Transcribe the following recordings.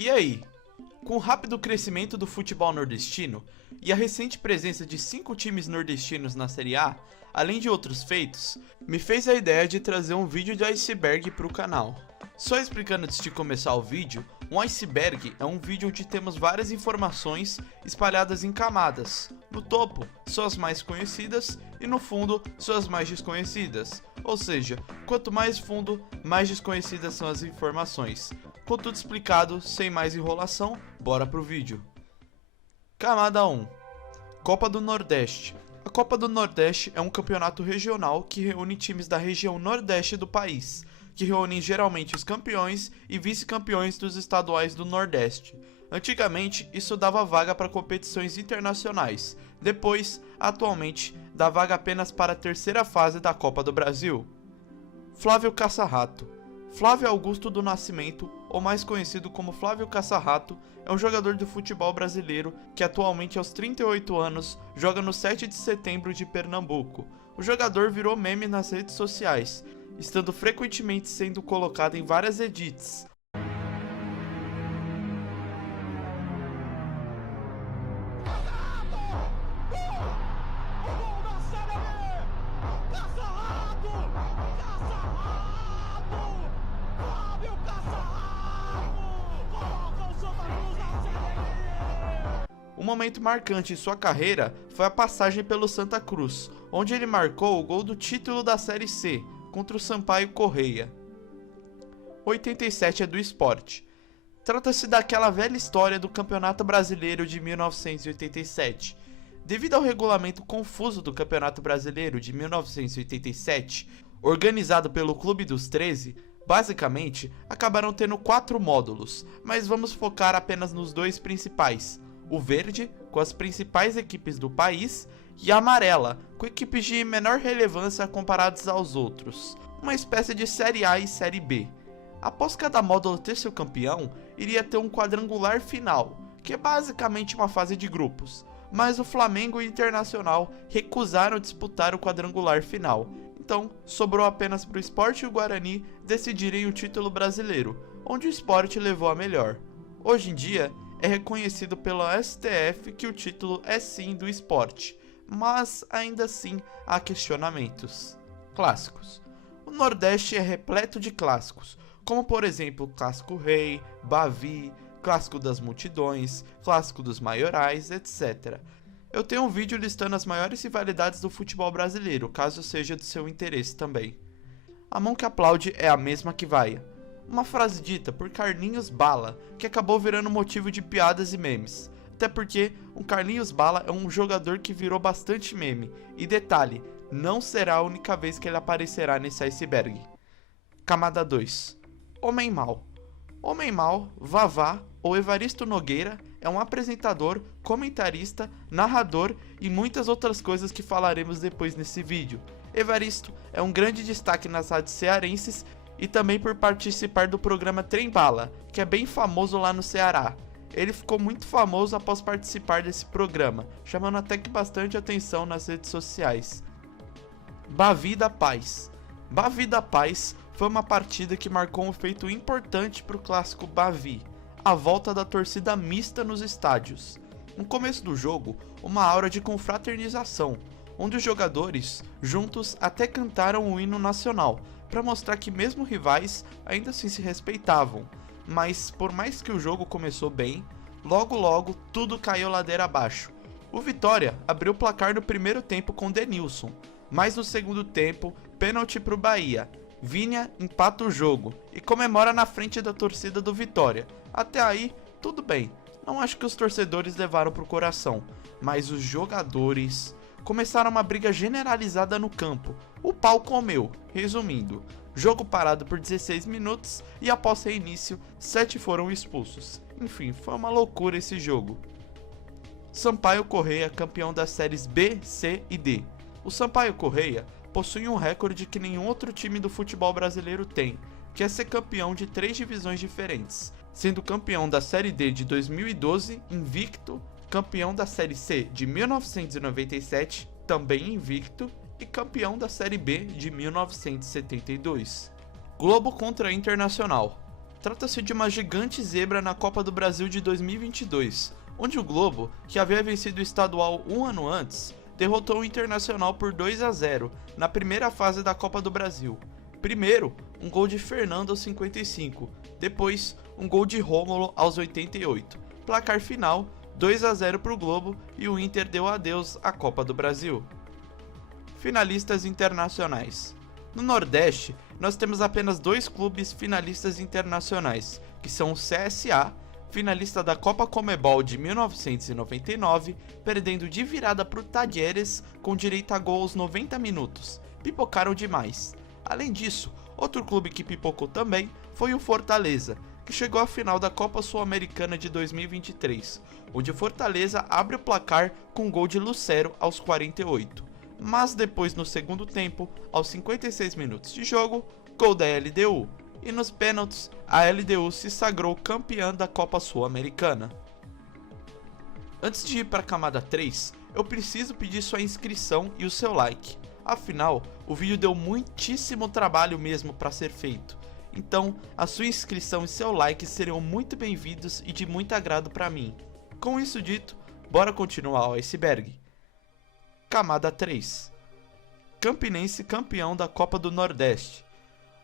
E aí? Com o rápido crescimento do futebol nordestino e a recente presença de 5 times nordestinos na Série A, além de outros feitos, me fez a ideia de trazer um vídeo de iceberg para o canal. Só explicando antes de começar o vídeo, um iceberg é um vídeo onde temos várias informações espalhadas em camadas. No topo são as mais conhecidas e no fundo são as mais desconhecidas. Ou seja, quanto mais fundo, mais desconhecidas são as informações. Com tudo explicado, sem mais enrolação, bora pro vídeo. Camada 1. Copa do Nordeste. A Copa do Nordeste é um campeonato regional que reúne times da região nordeste do país, que reúnem geralmente os campeões e vice-campeões dos estaduais do Nordeste. Antigamente, isso dava vaga para competições internacionais. Depois, atualmente, dá vaga apenas para a terceira fase da Copa do Brasil. Flávio Caça-Rato. Flávio Augusto do Nascimento, ou mais conhecido como Flávio Caça-Rato, é um jogador de futebol brasileiro que atualmente aos 38 anos joga no 7 de setembro de Pernambuco. O jogador virou meme nas redes sociais, estando frequentemente sendo colocado em várias edits. Um momento marcante em sua carreira foi a passagem pelo Santa Cruz, onde ele marcou o gol do título da Série C, contra o Sampaio Corrêa. 87 é do esporte. Trata-se daquela velha história do Campeonato Brasileiro de 1987. Devido ao regulamento confuso do Campeonato Brasileiro de 1987, organizado pelo Clube dos 13, basicamente acabaram tendo 4 módulos, mas vamos focar apenas nos 2 principais. O verde, com as principais equipes do país, e a amarela, com equipes de menor relevância comparadas aos outros. Uma espécie de Série A e Série B. Após cada módulo ter seu campeão, iria ter um quadrangular final, que é basicamente uma fase de grupos. Mas o Flamengo e o Internacional recusaram disputar o quadrangular final. Então, sobrou apenas para o Sport e o Guarani decidirem o título brasileiro, onde o Sport levou a melhor. Hoje em dia, é reconhecido pela STF que o título é sim do Sport, mas ainda assim há questionamentos. Clássicos. O Nordeste é repleto de clássicos, como por exemplo Clássico Rei, Bavi, Clássico das Multidões, Clássico dos Maiorais, etc. Eu tenho um vídeo listando as maiores rivalidades do futebol brasileiro, caso seja do seu interesse também. A mão que aplaude é a mesma que vai. Uma frase dita por Carlinhos Bala, que acabou virando motivo de piadas e memes. Até porque o Carlinhos Bala é um jogador que virou bastante meme. E detalhe, não será a única vez que ele aparecerá nesse iceberg. Camada 2. Homem Mal. Homem Mal, Vavá ou Evaristo Nogueira é um apresentador, comentarista, narrador e muitas outras coisas que falaremos depois nesse vídeo. Evaristo é um grande destaque nas rádios cearenses e também por participar do programa Trem Bala, que é bem famoso lá no Ceará. Ele ficou muito famoso após participar desse programa, chamando até que bastante atenção nas redes sociais. Bavi da Paz. Bavi da Paz foi uma partida que marcou um feito importante para o clássico Bavi, a volta da torcida mista nos estádios. No começo do jogo, uma aura de confraternização, onde os jogadores, juntos, até cantaram o hino nacional, para mostrar que mesmo rivais ainda assim se respeitavam. Mas por mais que o jogo começou bem, logo tudo caiu ladeira abaixo. O Vitória abriu o placar no primeiro tempo com Denilson, mas no segundo tempo, pênalti para o Bahia. Vinha empata o jogo e comemora na frente da torcida do Vitória. Até aí, tudo bem. Não acho que os torcedores levaram pro coração, mas os jogadores começaram uma briga generalizada no campo. O pau comeu. Resumindo, jogo parado por 16 minutos e após reinício, 7 foram expulsos. Enfim, foi uma loucura esse jogo. Sampaio Corrêa, campeão das séries B, C e D. O Sampaio Corrêa possui um recorde que nenhum outro time do futebol brasileiro tem, que é ser campeão de 3 divisões diferentes, sendo campeão da Série D de 2012, invicto, campeão da Série C de 1997, também invicto, e campeão da Série B de 1972. Globo contra Internacional. Trata-se de uma gigante zebra na Copa do Brasil de 2022, onde o Globo, que havia vencido o estadual um ano antes, derrotou o Internacional por 2-0 na primeira fase da Copa do Brasil. Primeiro, um gol de Fernando aos 55, depois um gol de Rômulo aos 88. Placar final, 2-0 para o Globo e o Inter deu adeus à Copa do Brasil. Finalistas internacionais. No Nordeste, nós temos apenas 2 clubes finalistas internacionais, que são o CSA, finalista da Copa Comebol de 1999, perdendo de virada para o Talleres com direito a gol aos 90 minutos. Pipocaram demais. Além disso, outro clube que pipocou também foi o Fortaleza, que chegou à final da Copa Sul-Americana de 2023, onde o Fortaleza abre o placar com um gol de Lucero aos 48. Mas depois, no segundo tempo, aos 56 minutos de jogo, gol da LDU. E nos pênaltis, a LDU se sagrou campeã da Copa Sul-Americana. Antes de ir para a camada 3, eu preciso pedir sua inscrição e o seu like. Afinal, o vídeo deu muitíssimo trabalho mesmo para ser feito. Então, a sua inscrição e seu like seriam muito bem-vindos e de muito agrado para mim. Com isso dito, bora continuar o iceberg. Camada 3. Campinense campeão da Copa do Nordeste.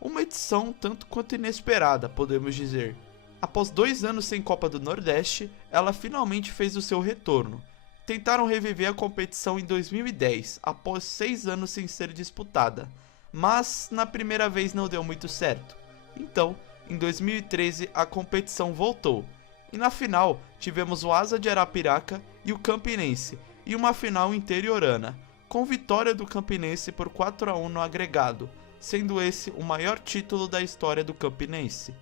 Uma edição tanto quanto inesperada, podemos dizer. Após 2 anos sem Copa do Nordeste, ela finalmente fez o seu retorno. Tentaram reviver a competição em 2010, após 6 anos sem ser disputada, mas na primeira vez não deu muito certo. Então, em 2013 a competição voltou, e na final tivemos o Asa de Arapiraca e o Campinense, e uma final interiorana, com vitória do Campinense por 4-1 no agregado, sendo esse o maior título da história do Campinense.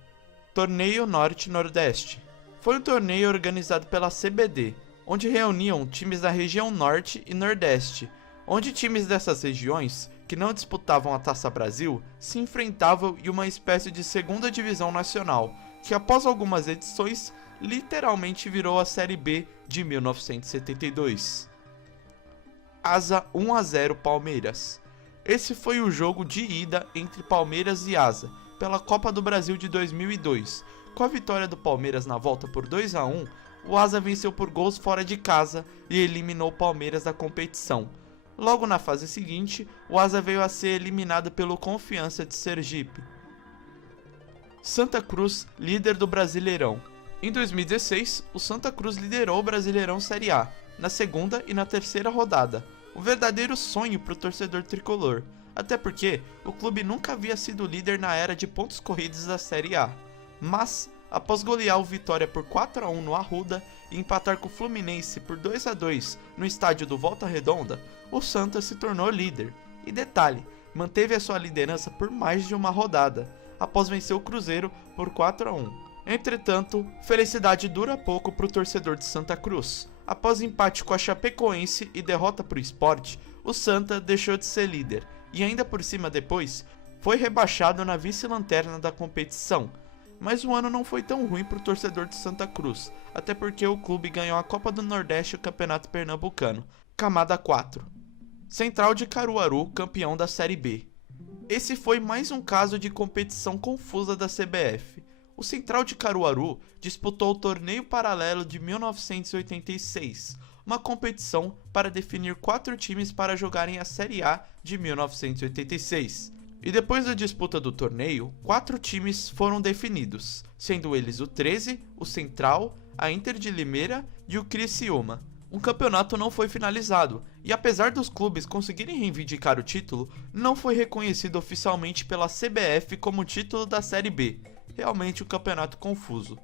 Torneio Norte-Nordeste. Foi um torneio organizado pela CBD, onde reuniam times da região Norte e Nordeste, onde times dessas regiões, que não disputavam a Taça Brasil, se enfrentavam em uma espécie de segunda divisão nacional, que após algumas edições, literalmente virou a Série B de 1972. Asa 1-0 Palmeiras. Esse foi o jogo de ida entre Palmeiras e Asa, pela Copa do Brasil de 2002. Com a vitória do Palmeiras na volta por 2-1, o Asa venceu por gols fora de casa e eliminou o Palmeiras da competição. Logo na fase seguinte, o Asa veio a ser eliminado pelo Confiança de Sergipe. Santa Cruz, líder do Brasileirão. Em 2016, o Santa Cruz liderou o Brasileirão Série A, na segunda e na terceira rodada. Um verdadeiro sonho para o torcedor tricolor, até porque o clube nunca havia sido líder na era de pontos corridos da Série A. Mas, após golear o Vitória por 4-1 no Arruda e empatar com o Fluminense por 2-2 no estádio do Volta Redonda, o Santa se tornou líder. E detalhe, manteve a sua liderança por mais de uma rodada, após vencer o Cruzeiro por 4-1. Entretanto, felicidade dura pouco para o torcedor de Santa Cruz. Após empate com a Chapecoense e derrota para o Sport, o Santa deixou de ser líder e ainda por cima depois foi rebaixado na vice-lanterna da competição. Mas o ano não foi tão ruim para o torcedor de Santa Cruz, até porque o clube ganhou a Copa do Nordeste e o Campeonato Pernambucano. Camada 4. Central de Caruaru, campeão da Série B. Esse foi mais um caso de competição confusa da CBF. O Central de Caruaru disputou o Torneio Paralelo de 1986, uma competição para definir 4 times para jogarem a Série A de 1986. E depois da disputa do torneio, 4 times foram definidos, sendo eles o 13, o Central, a Inter de Limeira e o Criciúma. O campeonato não foi finalizado, e apesar dos clubes conseguirem reivindicar o título, não foi reconhecido oficialmente pela CBF como título da Série B. Realmente um campeonato confuso.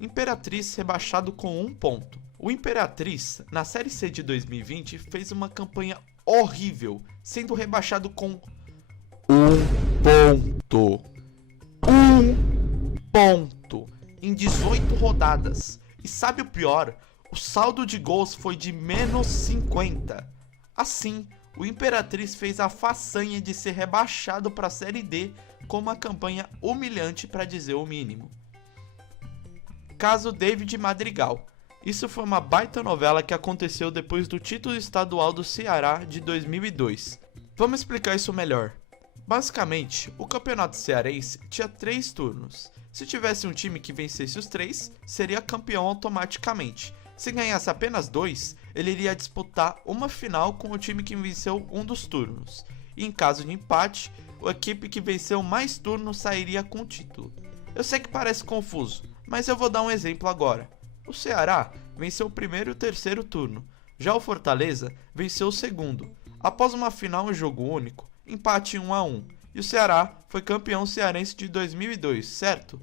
Imperatriz rebaixado com 1 ponto. O Imperatriz, na Série C de 2020, fez uma campanha horrível, sendo rebaixado com 1 ponto. 1 ponto em 18 rodadas. E sabe o pior? O saldo de gols foi de menos 50. Assim, o Imperatriz fez a façanha de ser rebaixado para a Série D com uma campanha humilhante para dizer o mínimo. Caso David Madrigal. Isso foi uma baita novela que aconteceu depois do título estadual do Ceará de 2002. Vamos explicar isso melhor. Basicamente, o campeonato cearense tinha 3 turnos. Se tivesse um time que vencesse os 3, seria campeão automaticamente. Se ganhasse apenas 2, ele iria disputar uma final com o time que venceu um dos turnos. E em caso de empate, a equipe que venceu mais turnos sairia com o título. Eu sei que parece confuso, mas eu vou dar um exemplo agora. O Ceará venceu o primeiro e o terceiro turno. Já o Fortaleza venceu o segundo. Após uma final em jogo único, empate 1-1, e o Ceará foi campeão cearense de 2002, certo?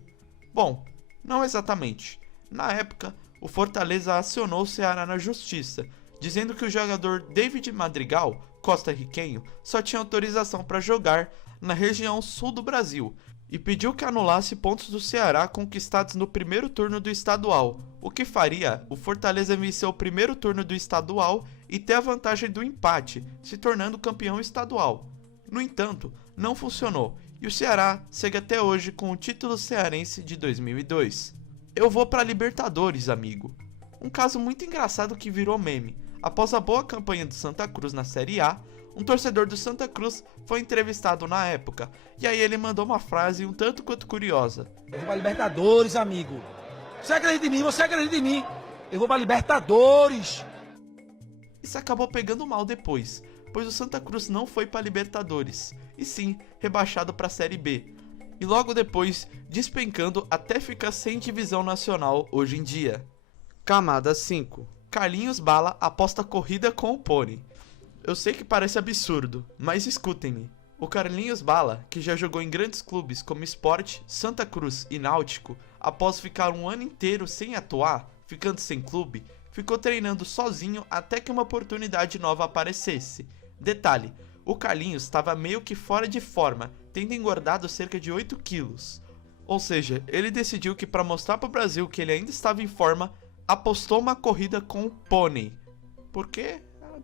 Bom, não exatamente. Na época, o Fortaleza acionou o Ceará na justiça, dizendo que o jogador David Madrigal, costarriquenho, só tinha autorização para jogar na região sul do Brasil, e pediu que anulasse pontos do Ceará conquistados no primeiro turno do estadual, o que faria o Fortaleza vencer o primeiro turno do estadual e ter a vantagem do empate, se tornando campeão estadual. No entanto, não funcionou, e o Ceará segue até hoje com o título cearense de 2002. Eu vou para Libertadores, amigo. Um caso muito engraçado que virou meme. Após a boa campanha do Santa Cruz na Série A, um torcedor do Santa Cruz foi entrevistado na época, e aí ele mandou uma frase um tanto quanto curiosa. Eu vou pra Libertadores, amigo. Você acredita em mim? Você acredita em mim? Eu vou pra Libertadores. Isso acabou pegando mal depois, pois o Santa Cruz não foi para Libertadores, e sim rebaixado para a Série B, e logo depois despencando até ficar sem divisão nacional hoje em dia. Camada 5. Carlinhos Bala aposta corrida com o pônei. Eu sei que parece absurdo, mas escutem-me. O Carlinhos Bala, que já jogou em grandes clubes como Sport, Santa Cruz e Náutico, após ficar um ano inteiro sem atuar, ficando sem clube, ficou treinando sozinho até que uma oportunidade nova aparecesse. Detalhe, o Carlinhos estava meio que fora de forma, tendo engordado cerca de 8 quilos. Ou seja, ele decidiu que para mostrar para o Brasil que ele ainda estava em forma, apostou uma corrida com o pônei. Por quê?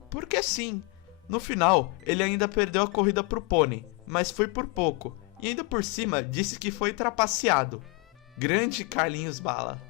Porque sim. No final, ele ainda perdeu a corrida pro pônei, mas foi por pouco, e ainda por cima disse que foi trapaceado. Grande Carlinhos Bala.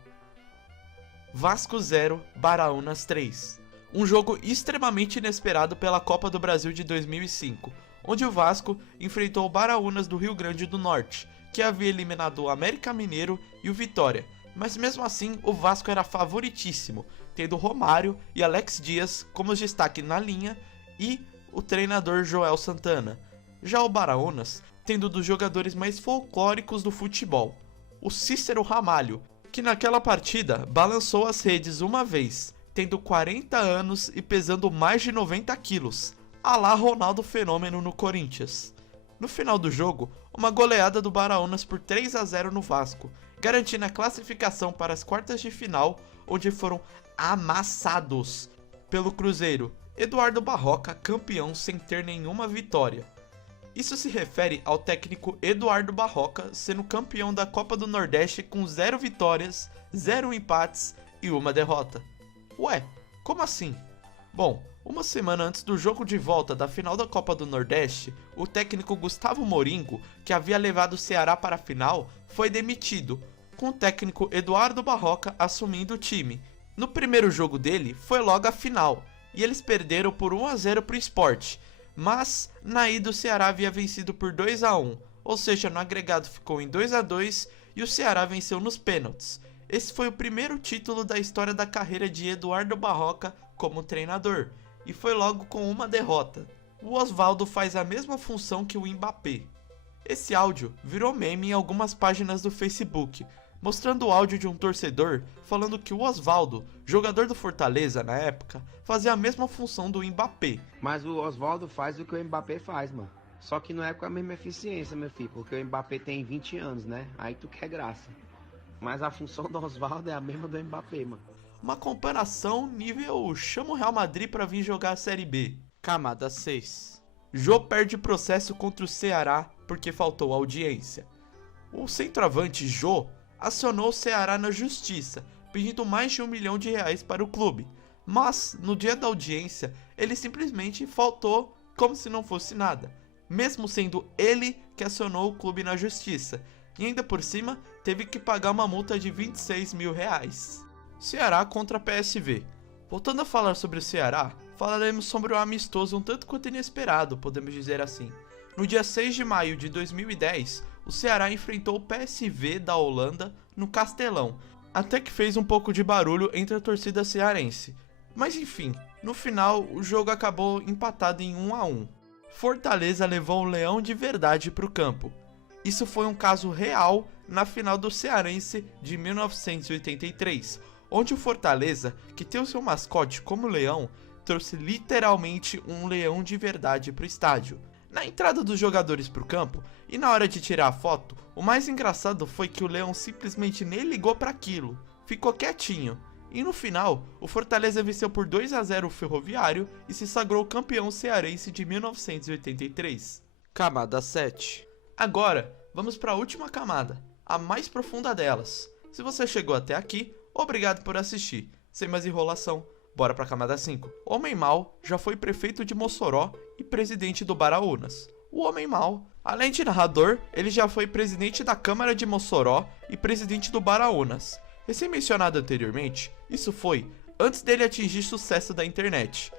Vasco 0, Baraunas 3. Um jogo extremamente inesperado pela Copa do Brasil de 2005, onde o Vasco enfrentou o Baraunas do Rio Grande do Norte, que havia eliminado o América Mineiro e o Vitória, mas mesmo assim o Vasco era favoritíssimo, tendo Romário e Alex Dias como destaque na linha e o treinador Joel Santana. Já o Baraunas, tendo dos jogadores mais folclóricos do futebol, o Cícero Ramalho, que naquela partida balançou as redes uma vez, tendo 40 anos e pesando mais de 90 quilos, à lá Ronaldo Fenômeno no Corinthians. No final do jogo, uma goleada do Baraunas por 3-0 no Vasco, garantindo a classificação para as quartas de final, onde foram amassados pelo Cruzeiro. Eduardo Barroca, campeão sem ter nenhuma vitória. Isso se refere ao técnico Eduardo Barroca sendo campeão da Copa do Nordeste com 0 vitórias, 0 empates e 1 derrota. Ué, como assim? Bom, uma semana antes do jogo de volta da final da Copa do Nordeste, o técnico Gustavo Moringo, que havia levado o Ceará para a final, foi demitido, com o técnico Eduardo Barroca assumindo o time. No primeiro jogo dele, foi logo a final, e eles perderam por 1-0 para o Sport, mas na ida o Ceará havia vencido por 2-1, ou seja, no agregado ficou em 2-2 e o Ceará venceu nos pênaltis. Esse foi o primeiro título da história da carreira de Eduardo Barroca como treinador, e foi logo com 1 derrota. O Osvaldo faz a mesma função que o Mbappé. Esse áudio virou meme em algumas páginas do Facebook, mostrando o áudio de um torcedor falando que o Osvaldo, jogador do Fortaleza na época, fazia a mesma função do Mbappé. Mas o Osvaldo faz o que o Mbappé faz, mano. Só que não é com a mesma eficiência, meu filho, porque o Mbappé tem 20 anos, né? Aí tu quer graça. Mas a função do Osvaldo é a mesma do Mbappé, mano. Uma comparação nível chama o Real Madrid para vir jogar a Série B. Camada 6. Jô perde processo contra o Ceará porque faltou audiência. O centroavante Jô acionou o Ceará na justiça, pedindo mais de R$1 milhão para o clube. Mas, no dia da audiência, ele simplesmente faltou como se não fosse nada, mesmo sendo ele que acionou o clube na justiça, e ainda por cima teve que pagar uma multa de R$26 mil. Ceará contra PSV. Voltando a falar sobre o Ceará, falaremos sobre o amistoso um tanto quanto inesperado, podemos dizer assim. No dia 6 de maio de 2010, o Ceará enfrentou o PSV da Holanda no Castelão, até que fez um pouco de barulho entre a torcida cearense. Mas enfim, no final o jogo acabou empatado em 1-1. Fortaleza levou o Leão de Verdade para o campo. Isso foi um caso real na final do Cearense de 1983, onde o Fortaleza, que tem o seu mascote como leão, trouxe literalmente um leão de verdade para o estádio. Na entrada dos jogadores para o campo e na hora de tirar a foto, o mais engraçado foi que o leão simplesmente nem ligou para aquilo, ficou quietinho. E no final, o Fortaleza venceu por 2-0 o Ferroviário e se sagrou campeão cearense de 1983. Camada 7. Agora, vamos para a última camada, a mais profunda delas. Se você chegou até aqui, obrigado por assistir. Sem mais enrolação, bora para a camada 5. Homem Mau já foi prefeito de Mossoró e presidente do Baraunas. O Homem Mau, além de narrador, ele já foi presidente da Câmara de Mossoró e presidente do Baraunas. Recém mencionado anteriormente, isso foi antes dele atingir sucesso da internet.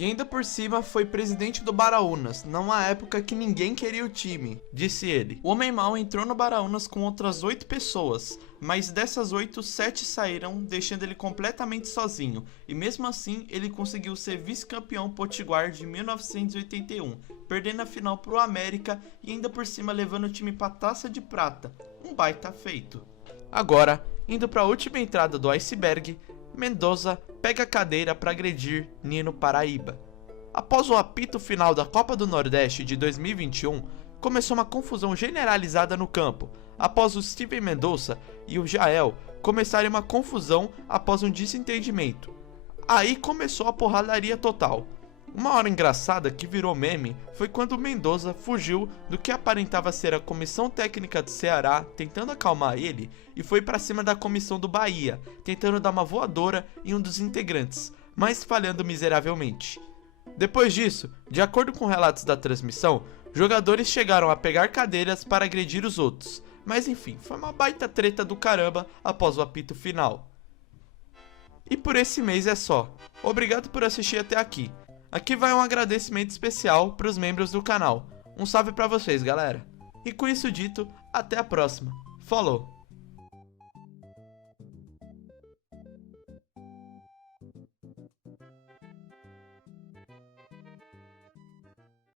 E ainda por cima foi presidente do Baraunas, numa época que ninguém queria o time, disse ele. O Homem Mau entrou no Baraunas com outras 8 pessoas, mas dessas 8, 7 saíram, deixando ele completamente sozinho. E mesmo assim, ele conseguiu ser vice-campeão potiguar de 1981, perdendo a final pro América e ainda por cima levando o time pra Taça de Prata. Um baita feito. Agora, indo para a última entrada do iceberg, Mendoza pega a cadeira para agredir Nino Paraíba. Após o apito final da Copa do Nordeste de 2021, começou uma confusão generalizada no campo, após o Steven Mendoza e o Jael começarem uma confusão após um desentendimento. Aí começou a porradaria total. Uma hora engraçada que virou meme foi quando Mendoza fugiu do que aparentava ser a comissão técnica do Ceará tentando acalmar ele e foi pra cima da comissão do Bahia, tentando dar uma voadora em um dos integrantes, mas falhando miseravelmente. Depois disso, de acordo com relatos da transmissão, jogadores chegaram a pegar cadeiras para agredir os outros, mas enfim, foi uma baita treta do caramba após o apito final. E por esse mês é só. Obrigado por assistir até aqui. Aqui vai um agradecimento especial para os membros do canal. Um salve para vocês, galera. E com isso dito, até a próxima. Falou!